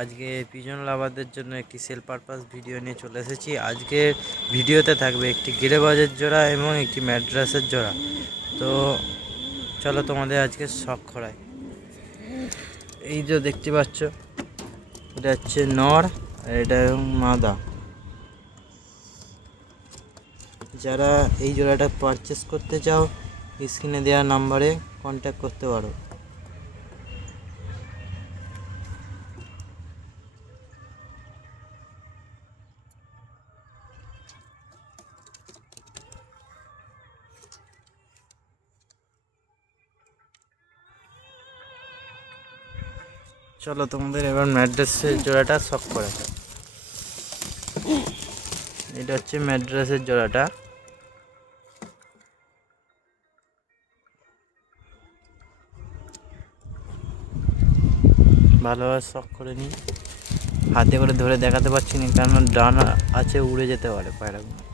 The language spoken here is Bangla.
আজকে পিজন লাভারদের জন্য একটি সেল পারপাস ভিডিও নিয়ে চলে এসেছি। আজকের ভিডিওতে থাকবে একটি গিরেবাজের জোড়া এবং একটি ম্যাড্রাসের জোড়া। তো চলো তোমাদের আজকে শখ করাই। এই যে দেখতে পাচ্ছ, এটা হচ্ছে নর আর এটা মাদা। যারা এই জোড়াটা পারচেস করতে চাও স্ক্রিনে দেওয়া নাম্বারে কন্ট্যাক্ট করতে পারো। চলো তোমাদের এবার ম্যাড্রাসের জোড়াটা শখ করে। এটা হচ্ছে ম্যাড্রাসের জোড়াটা। ভালোভাবে শখ করে নিই। হাতে করে ধরে দেখাতে পারছি না কারণ ডানা আছে, উড়ে যেতে পারে পায়রাগুলো।